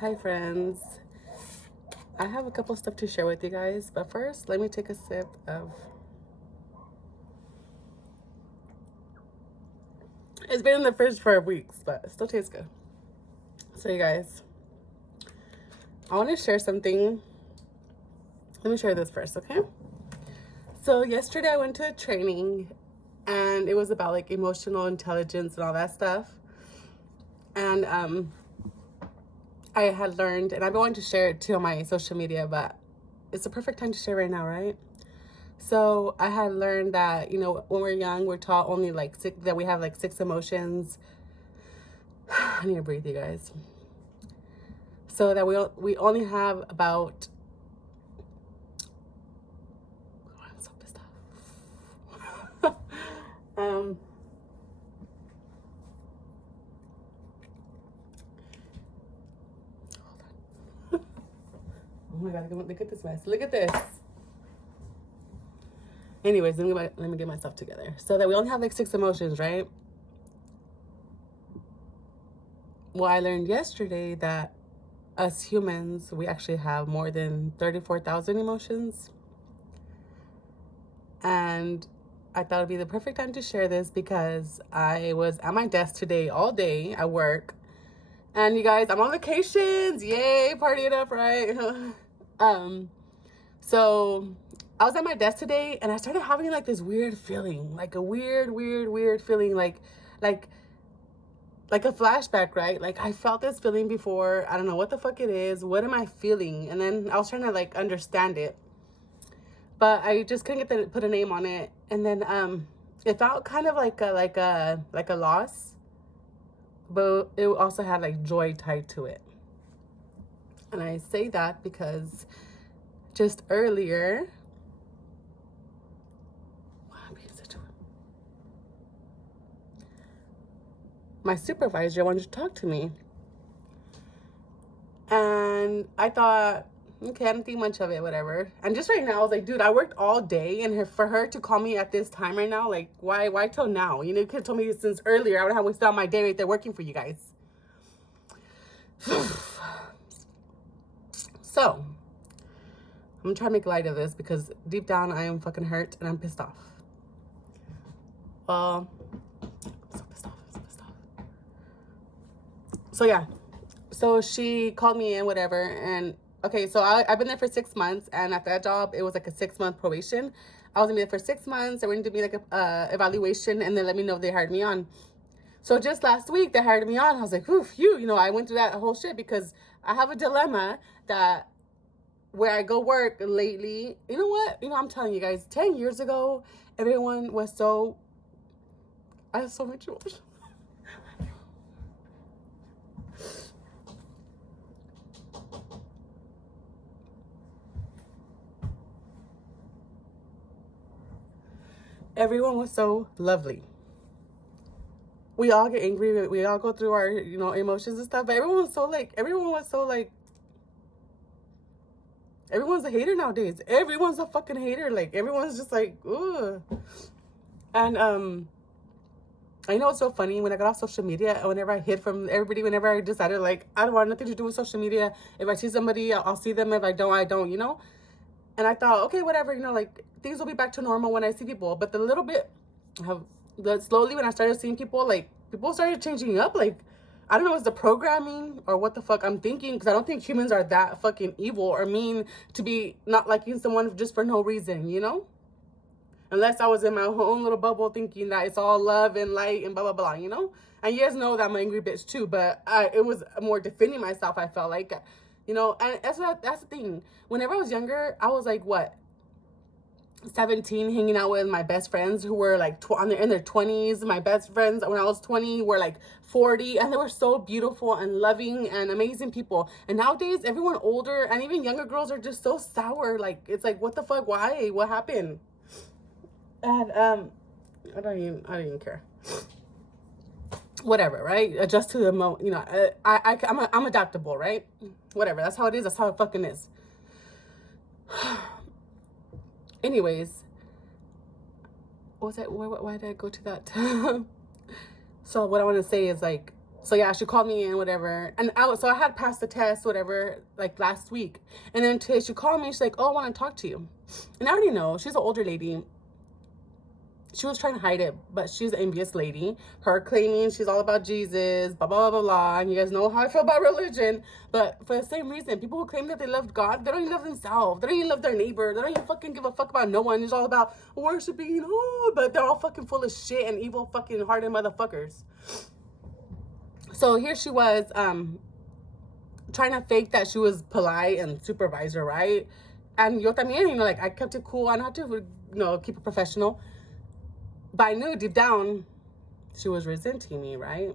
Hi friends, I have a couple stuff to share with you guys, but first let me take a sip of, it's been in the fridge for weeks, but it still tastes good. So you guys, I want to share something. Let me share this first, okay? So yesterday I went to a training and it was about like emotional intelligence and all that stuff. And I had learned, and I've been wanting to share it too on my social media, but it's the perfect time to share right now, right? So I had learned that, when we're young, we're taught only like that we have like 6 emotions. I need to breathe, you guys. So that we only have about, oh, I'm so pissed off. um, hold on. Oh my God, look at this mess. Look at this. Anyways, let me get myself together. So that we only have like 6 emotions, right? Well, I learned yesterday that us humans, we actually have more than 34,000 emotions. And I thought it'd be the perfect time to share this because I was at my desk today all day at work. And you guys, I'm on vacations. Yay, party it up, right? So I was at my desk today and I started having like this weird feeling, like a weird feeling, like a flashback, right? Like I felt this feeling before. I don't know what the fuck it is. What am I feeling? And then I was trying to like understand it, but I just couldn't put a name on it. And then it felt kind of like a loss, but it also had like joy tied to it. And I say that because just earlier, my supervisor wanted to talk to me. And I thought, okay, I don't think much of it, whatever. And just right now, I was like, dude, I worked all day, and for her to call me at this time right now, like, why till now? You could have told me since earlier. I would have wasted all my day right there working for you guys. So, I'm trying to make light of this because deep down, I am fucking hurt and I'm pissed off. I'm so pissed off. So yeah, so she called me in, whatever, and okay, so I've been there for 6 months, and at that job it was like a 6-month probation. I was gonna be there for 6 months. They were going to be like a evaluation, and then let me know if they hired me on. So just last week they hired me on. I was like, ooh, I went through that whole shit because I have a dilemma that where I go work lately. You know what? I'm telling you guys, 10 years ago, everyone was so, I have so much emotion. Everyone was so lovely. We all get angry. We all go through our, emotions and stuff. But everyone's a hater nowadays. Everyone's a fucking hater. Like, everyone's just like, ugh. And, I know it's so funny when I got off social media, whenever I hid from everybody, whenever I decided, like, I don't want nothing to do with social media. If I see somebody, I'll see them. If I don't, I don't, And I thought, okay, whatever, like, things will be back to normal when I see people. But slowly when I started seeing people, like, people started changing up. Like, I don't know, it's the programming or what the fuck I'm thinking, because I don't think humans are that fucking evil or mean to be not liking someone just for no reason, Unless I was in my own little bubble thinking that it's all love and light and blah, blah, blah, And you guys know that I'm an angry bitch too, but it was more defending myself, I felt like, and that's the thing. Whenever I was younger, I was like, what, 17, hanging out with my best friends who were like in their 20s. My best friends when I was 20 were like 40, and they were so beautiful and loving and amazing people. And nowadays, everyone older and even younger girls are just so sour. Like, it's like, what the fuck? Why? What happened? And I don't even care. Whatever, right? Adjust to the I'm adaptable, right? Whatever. That's how it is. That's how it fucking is. Anyways, what was that? Why did I go to that? So what I want to say is, like, So yeah, she called me in, whatever, and so I had passed the test, whatever, like last week, and then today she called me. She's like, "Oh, I want to talk to you," and I already know she's an older lady. She was trying to hide it, but she's an envious lady. Her claiming she's all about Jesus, blah blah blah blah blah. And you guys know how I feel about religion, but for the same reason, people who claim that they love God, they don't even love themselves. They don't even love their neighbor. They don't even fucking give a fuck about no one. It's all about worshiping, but they're all fucking full of shit and evil fucking hardened motherfuckers. So here she was, trying to fake that she was polite and supervisor, right? And yo también, like I kept it cool. I know how to, keep it professional. But I knew deep down she was resenting me, right?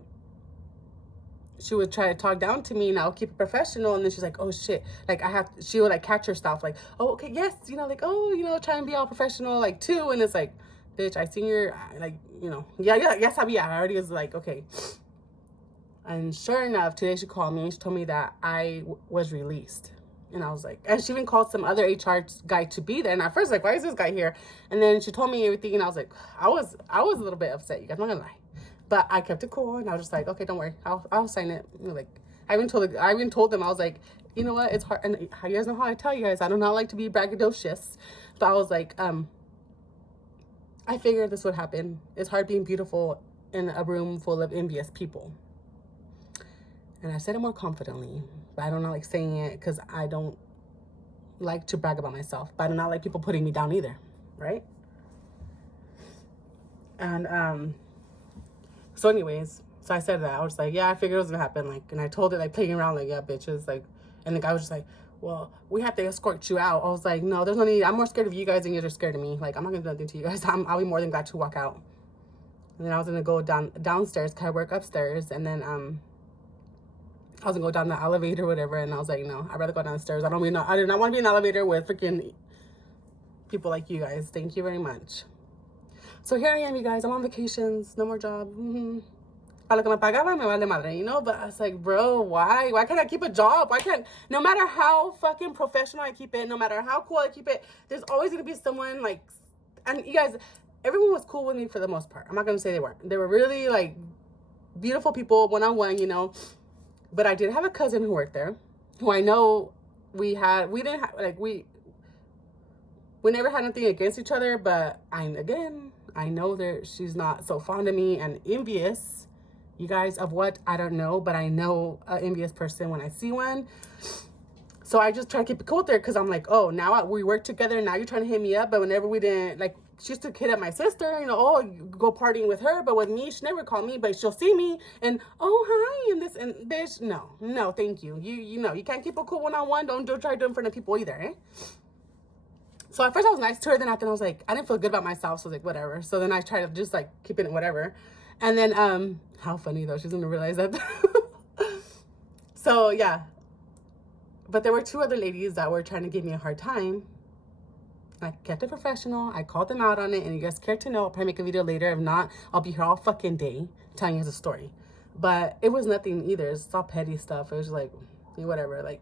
She would try to talk down to me and I'll keep it professional. And then she's like, oh shit. Like she would like catch herself like, oh, okay, yes. Like, oh, trying to be all professional like too. And it's like, bitch, I seen your, like, yeah, yes, I already was like, okay. And sure enough, today she called me and she told me that I was released. And I was like, and she even called some other HR guy to be there. And at first, like, why is this guy here? And then she told me everything. And I was like, I was a little bit upset, you guys, I'm not gonna lie. But I kept it cool. And I was just like, okay, don't worry. I'll sign it. Like, I even told them, I was like, you know what? It's hard. And you guys know how I tell you guys, I do not like to be braggadocious. But I was like, I figured this would happen. It's hard being beautiful in a room full of envious people. And I said it more confidently, but I don't like saying it because I don't like to brag about myself, but I do not like people putting me down either, right? And so anyways, so I said that. I was like, yeah, I figured it was gonna happen. Like, and I told it like playing around, like, yeah, bitches, like, and the guy was just like, well, we have to escort you out. I was like, no, there's no need. I'm more scared of you guys than you guys are scared of me. Like, I'm not gonna do nothing to you guys. I'll be more than glad to walk out. And then I was gonna go downstairs because I work upstairs, and then I was gonna go down the elevator or whatever, and I was like, no, I'd rather go downstairs. I do not want to be in an elevator with freaking people like you guys. Thank you very much. So here I am, you guys. I'm on vacations, no more job. Para lo que me pagaban, me vale madre, But I was like, bro, why? Why can't I keep a job? Why can't, no matter how fucking professional I keep it, no matter how cool I keep it, there's always gonna be someone like, and you guys, everyone was cool with me for the most part. I'm not gonna say they weren't. They were really like beautiful people, one-on-one, But I did have a cousin who worked there, who I know we never had anything against each other, but I know that she's not so fond of me and envious. You guys, of what? I don't know, but I know an envious person when I see one. So I just try to keep it cool with her because I'm like, oh, now we work together. Now you're trying to hit me up. But whenever we didn't, like, she used to hit up my sister, oh, you go partying with her. But with me, she never called me, but she'll see me and, oh, hi, and this and bitch. No, thank you. You can't keep it cool one-on-one. Don't try to do it in front of people either, eh? So at first I was nice to her. Then after I was like, I didn't feel good about myself. So I was like, whatever. So then I tried to just like keep it whatever. And then, how funny though. She's going to realize that. So yeah. But there were two other ladies that were trying to give me a hard time. I kept it professional. I called them out on it. And you guys care to know, I'll probably make a video later. If not, I'll be here all fucking day telling you guys a story. But it was nothing either. It's all petty stuff. It was just like, whatever. Like,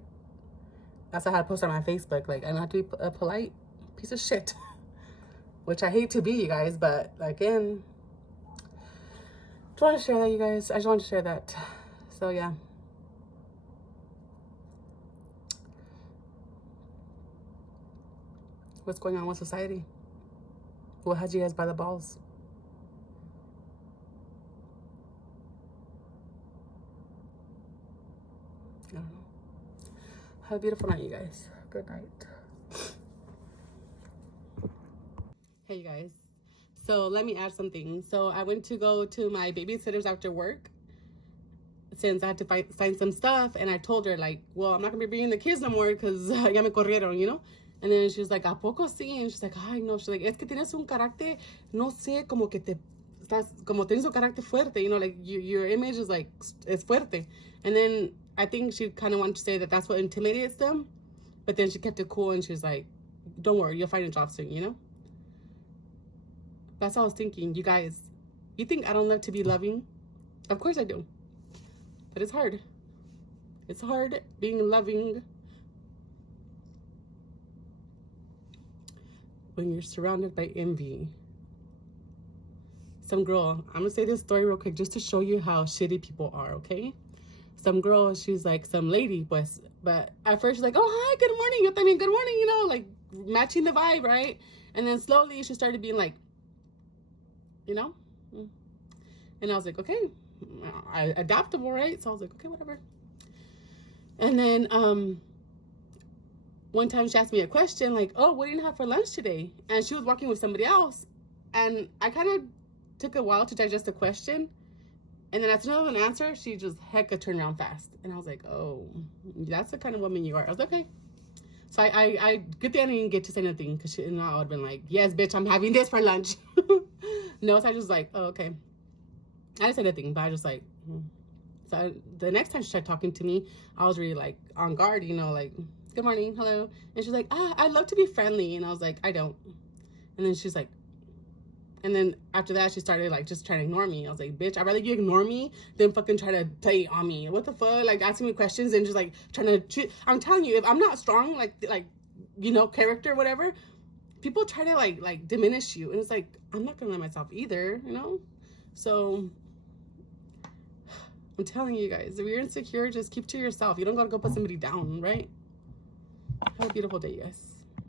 that's why I had to post on my Facebook. Like, I don't have to be a polite piece of shit. Which I hate to be, you guys. But again, just want to share that, you guys. I just want to share that. So, yeah. What's going on with society? What has you guys by the balls? I don't know. Have a beautiful night, you guys. Good night. Hey, you guys. So let me add something. So I went to go to my babysitter's after work since I had to sign some stuff. And I told her, like, well, I'm not going to be bringing the kids no more because ya me corrieron, And then she was like, ¿a poco sí? And she's like, ay, no. She's like, es que tienes un carácter, no sé, como que como tienes un carácter fuerte, like your image is like, it's fuerte. And then I think she kind of wanted to say that that's what intimidates them. But then she kept it cool and she's like, don't worry, you'll find a job soon, That's what I was thinking. You guys, you think I don't love to be loving? Of course I do. But it's hard. It's hard being loving when you're surrounded by envy. some girl, I'm gonna say this story real quick just to show you how shitty people are, okay? Some girl, she's like some lady, but at first she's like, oh, hi, good morning. I mean, good morning, you know, like matching the vibe, right? And then slowly she started being like, you know? And I was like, okay, adaptable, right? So I was like, okay, whatever. And then one time she asked me a question like, oh, what do you have for lunch today? And she was walking with somebody else. And I kind of took a while to digest the question. And then as soon as an answer, she just hecka turned around fast. And I was like, oh, that's the kind of woman you are. I was like, okay. So I good thing I didn't get to say anything, because I would have been like, yes, bitch, I'm having this for lunch. No, so I just like, oh, okay. I didn't say anything, but I just like, So the next time she tried talking to me, I was really like on guard, you know, like, good morning, hello. And she's like, I'd love to be friendly. And I was like, I don't. And then she's like, and then after that, she started like just trying to ignore me. I was like, bitch, I'd rather you ignore me than fucking try to play on me. What the fuck? Like asking me questions and just like trying to, I'm telling you, if I'm not strong, like, you know, character, whatever, people try to like diminish you. And it's like, I'm not gonna let myself either, you know? So I'm telling you guys, if you're insecure, just keep to yourself. You don't gotta go put somebody down, right? Have a beautiful day, you guys.